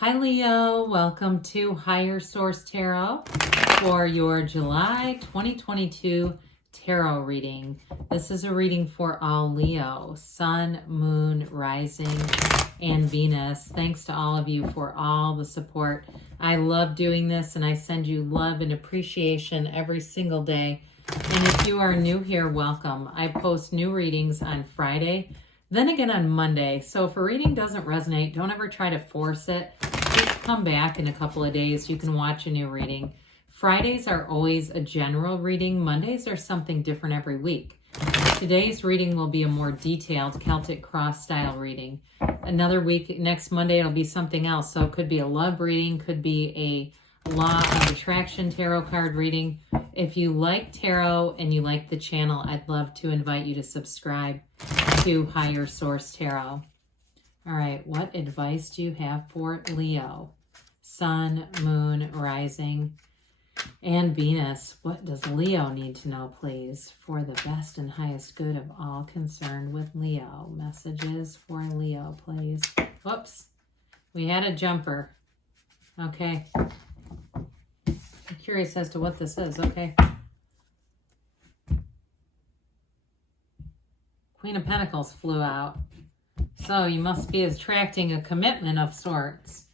Hi Leo, welcome to Higher Source Tarot for your July 2022 tarot reading. This is a reading for all Leo, Sun, Moon, Rising, and Venus. Thanks to all of you for all the support. I love doing this and I send you love and appreciation every single day. And if you are new here, welcome. I post new readings on Friday, then again on Monday. So if a reading doesn't resonate, don't ever try to force it. Just come back in a couple of days. You can watch a new reading. Fridays are always a general reading. Mondays are something different every week. Today's reading will be a more detailed Celtic cross style reading. Another week, next Monday, it'll be something else. So it could be a love reading, could be a law of attraction tarot card reading. If you like tarot and you like the channel, I'd love to invite you to subscribe to Higher Source Tarot. All right, what advice do you have for Leo? Sun, Moon, Rising, and Venus. What does Leo need to know, please, for the best and highest good of all concerned with Leo? Messages for Leo, please. Whoops, we had a jumper. Okay. I'm curious as to what this is. Okay. Queen of Pentacles flew out. So you must be attracting a commitment of sorts.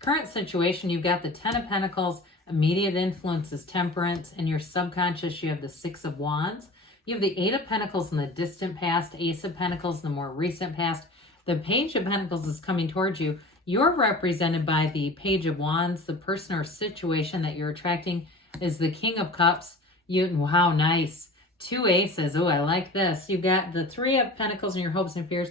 Current situation, you've got the Ten of Pentacles. Immediate influence is Temperance. In your subconscious, you have the Six of Wands. You have the Eight of Pentacles in the distant past, Ace of Pentacles in the more recent past. The Page of Pentacles is coming towards you. You're represented by the Page of Wands. The person or situation that you're attracting is the King of Cups. Wow, nice. Two aces. Oh, I like this. You got the Three of Pentacles in your hopes and fears.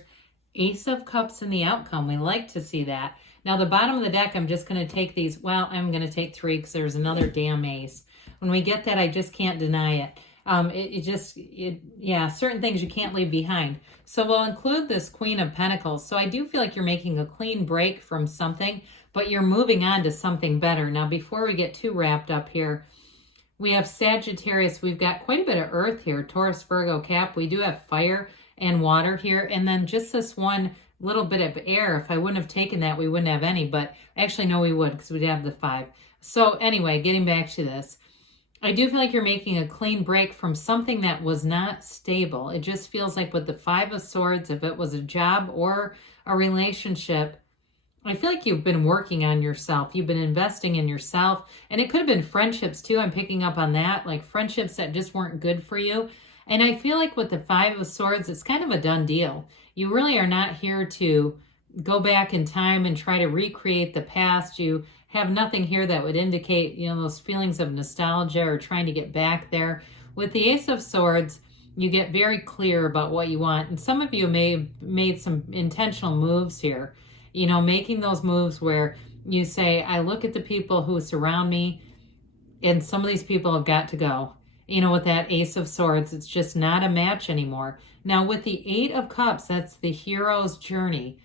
Ace of Cups in the outcome. We like to see that. Now, the bottom of the deck, I'm just going to take these. Well, I'm going to take three because there's another damn ace. When we get that, I just can't deny it. Yeah, certain things you can't leave behind. So we'll include this Queen of Pentacles. So I do feel like you're making a clean break from something, but you're moving on to something better. Now, before we get too wrapped up here, we have Sagittarius. We've got quite a bit of earth here. Taurus, Virgo, Cap. We do have fire and water here. And then just this one little bit of air. If I wouldn't have taken that, we wouldn't have any. But actually, no, we would because we'd have the 5. So anyway, getting back to this. I do feel like you're making a clean break from something that was not stable. It just feels like with the 5 of Swords, if it was a job or a relationship, I feel like you've been working on yourself. You've been investing in yourself. And it could have been friendships too. I'm picking up on that. Like friendships that just weren't good for you. And I feel like with the 5 of Swords, it's kind of a done deal. You really are not here to go back in time and try to recreate the past. You have nothing here that would indicate, those feelings of nostalgia or trying to get back there. With the Ace of Swords, you get very clear about what you want. And some of you may have made some intentional moves here. Making those moves where you say, I look at the people who surround me, and some of these people have got to go. With that Ace of Swords, it's just not a match anymore. Now, with the 8 of Cups, that's the hero's journey.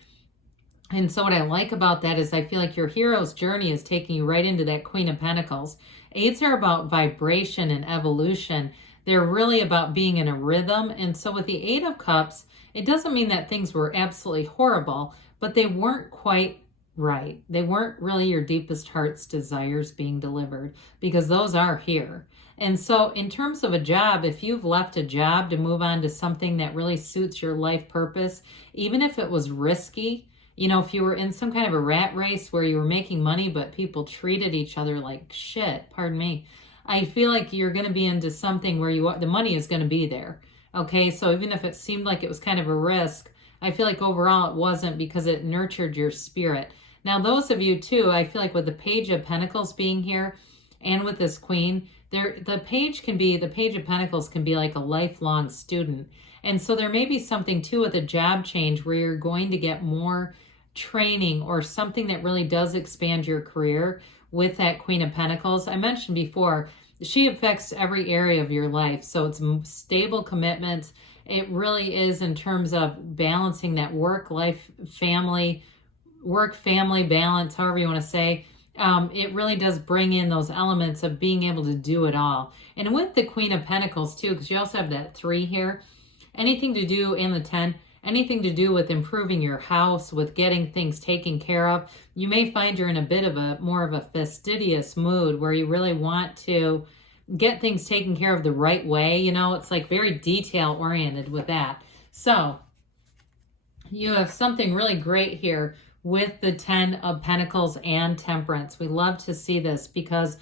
And so what I like about that is I feel like your hero's journey is taking you right into that Queen of Pentacles. 8s are about vibration and evolution. They're really about being in a rhythm. And so with the 8 of Cups, it doesn't mean that things were absolutely horrible, but they weren't quite right. They weren't really your deepest heart's desires being delivered, because those are here. And so in terms of a job, if you've left a job to move on to something that really suits your life purpose, even if it was risky, if you were in some kind of a rat race where you were making money, but people treated each other like shit, pardon me, I feel like you're going to be into something where the money is going to be there. Okay. So even if it seemed like it was kind of a risk, I feel like overall it wasn't, because it nurtured your spirit. Now, those of you too, I feel like with the Page of Pentacles being here and with this Queen, the Page of Pentacles can be like a lifelong student. And so there may be something too with a job change where you're going to get more training or something that really does expand your career with that Queen of Pentacles. I mentioned before, she affects every area of your life. So it's stable commitments. It really is in terms of balancing that work-life, family balance, however you want to say. It really does bring in those elements of being able to do it all. And with the Queen of Pentacles too, because you also have that 3 here, anything to do in the 10, anything to do with improving your house, with getting things taken care of. You may find you're in a bit of a more of a fastidious mood where you really want to get things taken care of the right way. You know, it's like very detail oriented with that. So you have something really great here with the 10 of Pentacles and Temperance. We love to see this because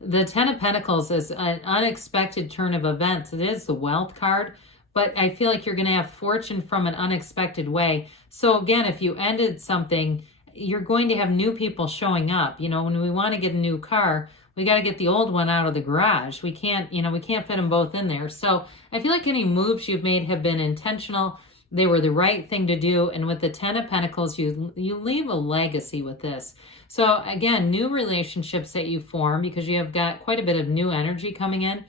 the 10 of Pentacles is an unexpected turn of events. It is the Wealth card, but I feel like you're going to have fortune from an unexpected way. So again, if you ended something, you're going to have new people showing up. You know, when we want to get a new car, we got to get the old one out of the garage. We can't, you know, we can't fit them both in there. So I feel like any moves you've made have been intentional. They were the right thing to do. And with the 10 of Pentacles, you leave a legacy with this. So again, new relationships that you form, because you have got quite a bit of new energy coming in,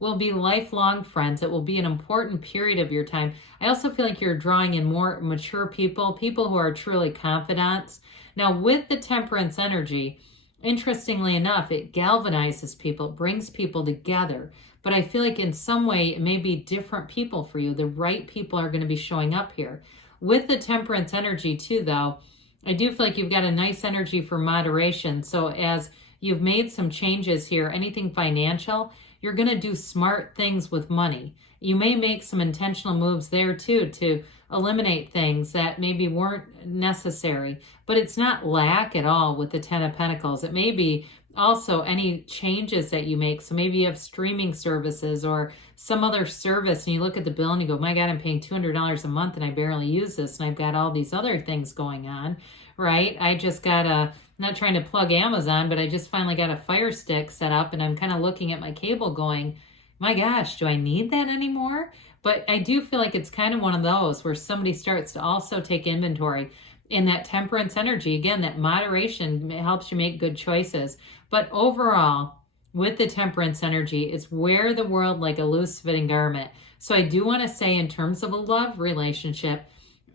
will be lifelong friends. It will be an important period of your time. I also feel like you're drawing in more mature people, people who are truly confidants. Now with the Temperance energy, interestingly enough, it galvanizes people, brings people together. But I feel like in some way, it may be different people for you. The right people are going to be showing up here. With the Temperance energy too, though, I do feel like you've got a nice energy for moderation. So as you've made some changes here, anything financial, you're going to do smart things with money. You may make some intentional moves there too to eliminate things that maybe weren't necessary. But it's not lack at all with the 10 of Pentacles. It may be also any changes that you make. So maybe you have streaming services or some other service and you look at the bill and you go, my God, I'm paying $200 a month and I barely use this. And I've got all these other things going on, right? I just got I'm not trying to plug Amazon, but I just finally got a Fire Stick set up and I'm kind of looking at my cable going, my gosh, do I need that anymore? But I do feel like it's kind of one of those where somebody starts to also take inventory in that Temperance energy. Again, that moderation helps you make good choices. But overall, with the Temperance energy, it's wear the world like a loose fitting garment. So I do want to say, in terms of a love relationship,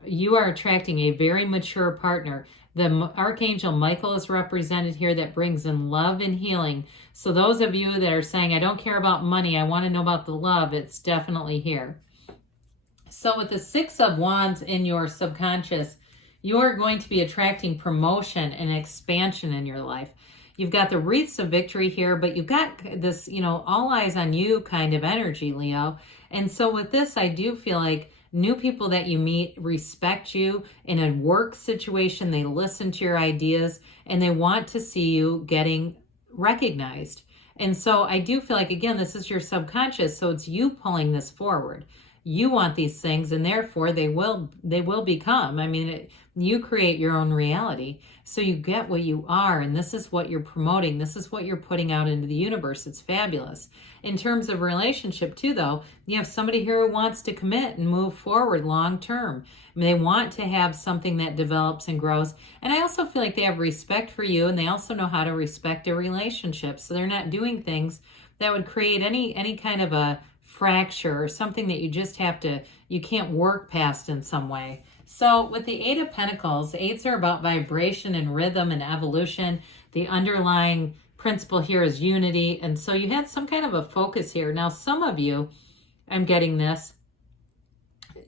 you are attracting a very mature partner. The Archangel Michael is represented here, that brings in love and healing. So those of you that are saying, I don't care about money, I want to know about the love, it's definitely here. So with the 6 of Wands in your subconscious, you're going to be attracting promotion and expansion in your life. You've got the wreaths of victory here, but you've got this, you know, all eyes on you kind of energy, Leo. And so with this, I do feel like new people that you meet respect you in a work situation. They listen to your ideas and they want to see you getting recognized. And so I do feel like, again, this is your subconscious. So it's you pulling this forward. You want these things and therefore they will become. I mean, you create your own reality. So you get what you are, and this is what you're promoting. This is what you're putting out into the universe. It's fabulous. In terms of relationship too, though, you have somebody here who wants to commit and move forward long term. I mean, they want to have something that develops and grows. And I also feel like they have respect for you, and they also know how to respect a relationship. So they're not doing things that would create any kind of a fracture or something that you just have to, you can't work past in some way. So with the 8 of Pentacles, 8s are about vibration and rhythm and evolution. The underlying principle here is unity. And so you had some kind of a focus here. Now, some of you, I'm getting this,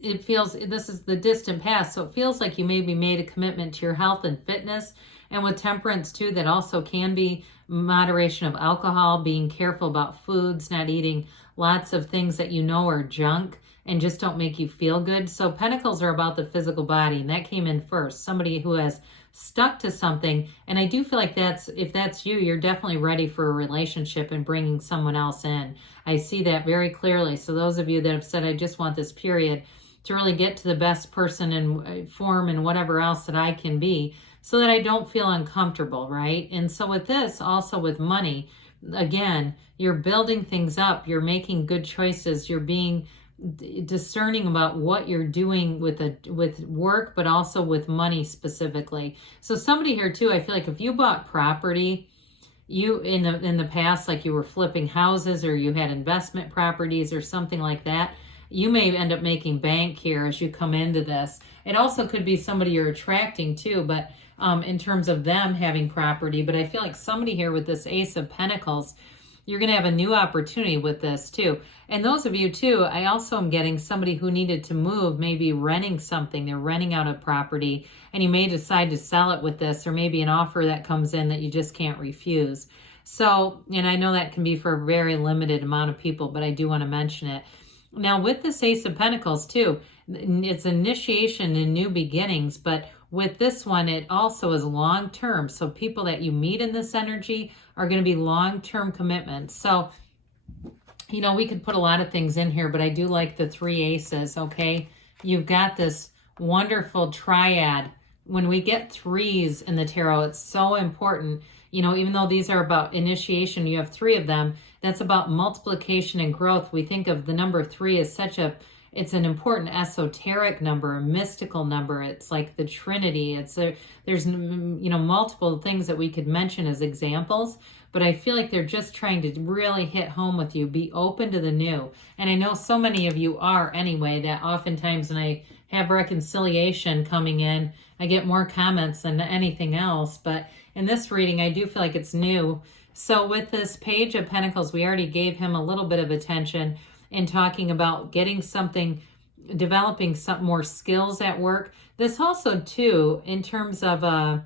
it feels, this is the distant past. So it feels like you maybe made a commitment to your health and fitness. And with Temperance too, that also can be moderation of alcohol, being careful about foods, not eating lots of things that you know are junk and just don't make you feel good. So Pentacles are about the physical body, and that came in first. Somebody who has stuck to something, and I do feel like if that's you, you're definitely ready for a relationship and bringing someone else in. I see that very clearly. So those of you that have said, I just want this period to really get to the best person and form and whatever else that I can be, so that I don't feel uncomfortable, right? And so with this, also with money, again, you're building things up, you're making good choices, you're being discerning about what you're doing with work, but also with money specifically. So somebody here too, I feel like if you bought property, you in the past, like you were flipping houses or you had investment properties or something like that, you may end up making bank here as you come into this. It also could be somebody you're attracting too, but in terms of them having property. But I feel like somebody here with this Ace of Pentacles, you're going to have a new opportunity with this too. And those of you too, I also am getting somebody who needed to move, maybe renting something. They're renting out a property and you may decide to sell it with this, or maybe an offer that comes in that you just can't refuse. So, and I know that can be for a very limited amount of people, but I do want to mention it. Now with this Ace of Pentacles too, it's initiation and new beginnings, but with this one, it also is long-term. So people that you meet in this energy are going to be long-term commitments. So, you know, we could put a lot of things in here, but I do like the 3 aces, okay? You've got this wonderful triad. When we get 3s in the tarot, it's so important. You know, even though these are about initiation, you have 3 of them. That's about multiplication and growth. We think of the number 3 as it's an important esoteric number, a mystical number. It's like the Trinity. There's, you know, multiple things that we could mention as examples, but I feel like they're just trying to really hit home with you. Be open to the new. And I know so many of you are anyway, that oftentimes when I have reconciliation coming in, I get more comments than anything else. But in this reading, I do feel like it's new. So with this Page of Pentacles, we already gave him a little bit of attention in talking about getting something, developing some more skills at work. This also too, in terms of a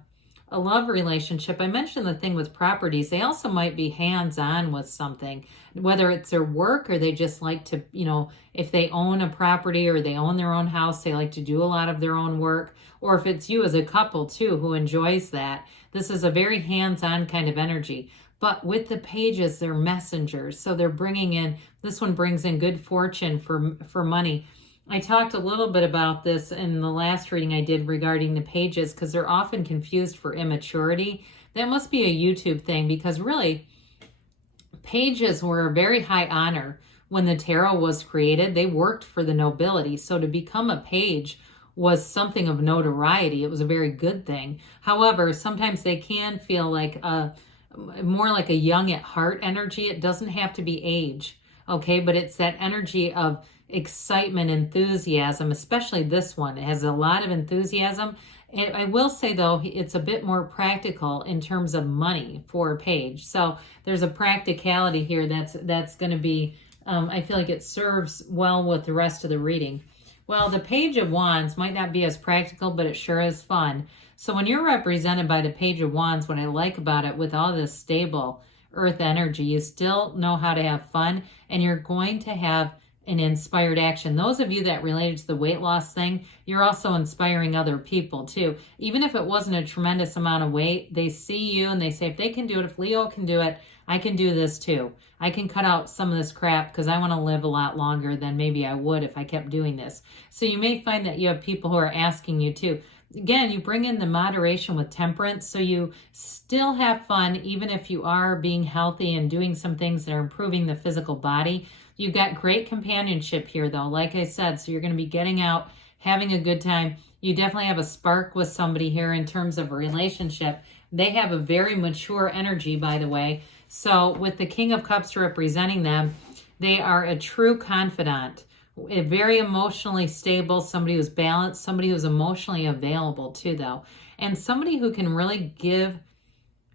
love relationship, I mentioned the thing with properties. They also might be hands-on with something, whether it's their work or they just like to, you know, if they own a property or they own their own house, they like to do a lot of their own work. Or if it's you as a couple too who enjoys that. This is a very hands-on kind of energy. But with the pages, they're messengers. So they're bringing in, this one brings in good fortune for money. I talked a little bit about this in the last reading I did regarding the pages, because they're often confused for immaturity. That must be a YouTube thing, because really, pages were a very high honor when the tarot was created. They worked for the nobility. So to become a page was something of notoriety. It was a very good thing. However, sometimes they can feel like more like a young at heart energy. It doesn't have to be age, okay? But it's that energy of excitement, enthusiasm, especially this one. It has a lot of enthusiasm. And I will say, though, it's a bit more practical in terms of money for a page. So there's a practicality here that's going to be, I feel like it serves well with the rest of the reading. Well, the Page of Wands might not be as practical, but it sure is fun. So when you're represented by the Page of Wands, what I like about it, with all this stable earth energy, you still know how to have fun, and you're going to have an inspired action. Those of you that related to the weight loss thing, you're also inspiring other people too. Even if it wasn't a tremendous amount of weight, they see you and they say, if they can do it, if Leo can do it, I can do this too. I can cut out some of this crap because I want to live a lot longer than maybe I would if I kept doing this. So you may find that you have people who are asking you too. Again, you bring in the moderation with temperance, so you still have fun even if you are being healthy and doing some things that are improving the physical body. You've got great companionship here, though, like I said, so you're going to be getting out, having a good time. You definitely have a spark with somebody here in terms of a relationship. They have a very mature energy, by the way. So with the King of Cups representing them, they are a true confidant. A very emotionally stable, somebody who's balanced, somebody who's emotionally available too, though. And somebody who can really give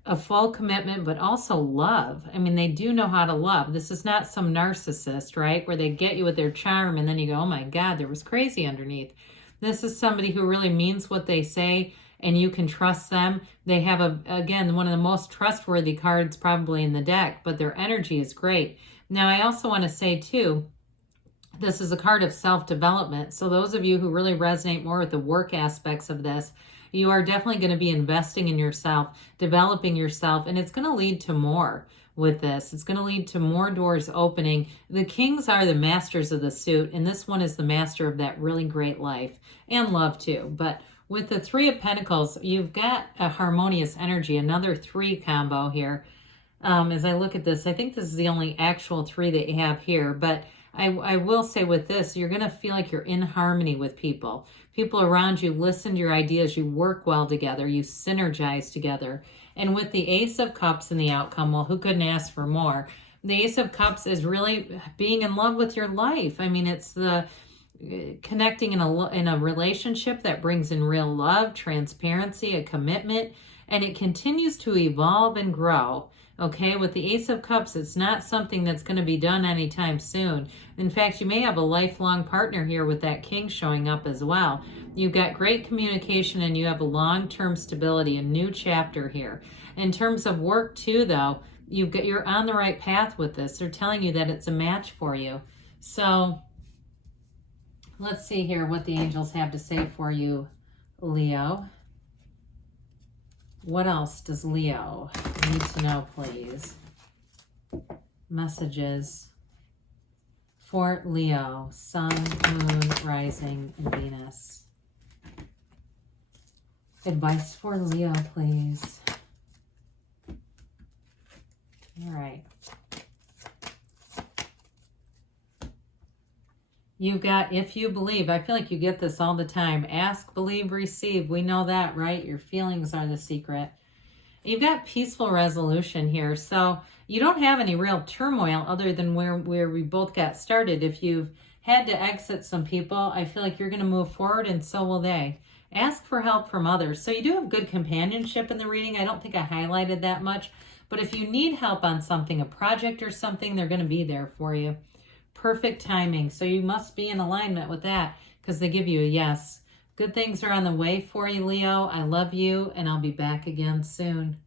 a full commitment, but also love. I mean, they do know how to love. This is not some narcissist, right? Where they get you with their charm and then you go, oh my God, there was crazy underneath. This is somebody who really means what they say and you can trust them. They have, again, one of the most trustworthy cards probably in the deck, but their energy is great. Now, I also want to say too, this is a card of self-development. So those of you who really resonate more with the work aspects of this, you are definitely going to be investing in yourself, developing yourself, and it's going to lead to more with this. It's going to lead to more doors opening. The kings are the masters of the suit, and this one is the master of that really great life and love too. But with the Three of Pentacles, you've got a harmonious energy, another 3 combo here. As I look at this, I think this is the only actual 3 that you have here, but I will say with this, you're going to feel like you're in harmony with people. People around you listen to your ideas. You work well together. You synergize together. And with the Ace of Cups in the outcome, well, who couldn't ask for more? The Ace of Cups is really being in love with your life. I mean, it's the connecting in a relationship that brings in real love, transparency, a commitment, and it continues to evolve and grow. Okay, with the Ace of Cups, it's not something that's going to be done anytime soon. In fact, you may have a lifelong partner here with that King showing up as well. You've got great communication and you have a long-term stability, a new chapter here. In terms of work too, though, you're on the right path with this. They're telling you that it's a match for you. So let's see here what the angels have to say for you, Leo. What else does Leo need to know, please? Messages for Leo, Sun, Moon, Rising, and Venus. Advice for Leo, please. All right. You've got, if you believe, I feel like you get this all the time. Ask, believe, receive. We know that, right? Your feelings are the secret. You've got peaceful resolution here. So you don't have any real turmoil other than where we both got started. If you've had to exit some people, I feel like you're going to move forward and so will they. Ask for help from others. So you do have good companionship in the reading. I don't think I highlighted that much. But if you need help on something, a project or something, they're going to be there for you. Perfect timing. So you must be in alignment with that because they give you a yes. Good things are on the way for you, Leo. I love you, and I'll be back again soon.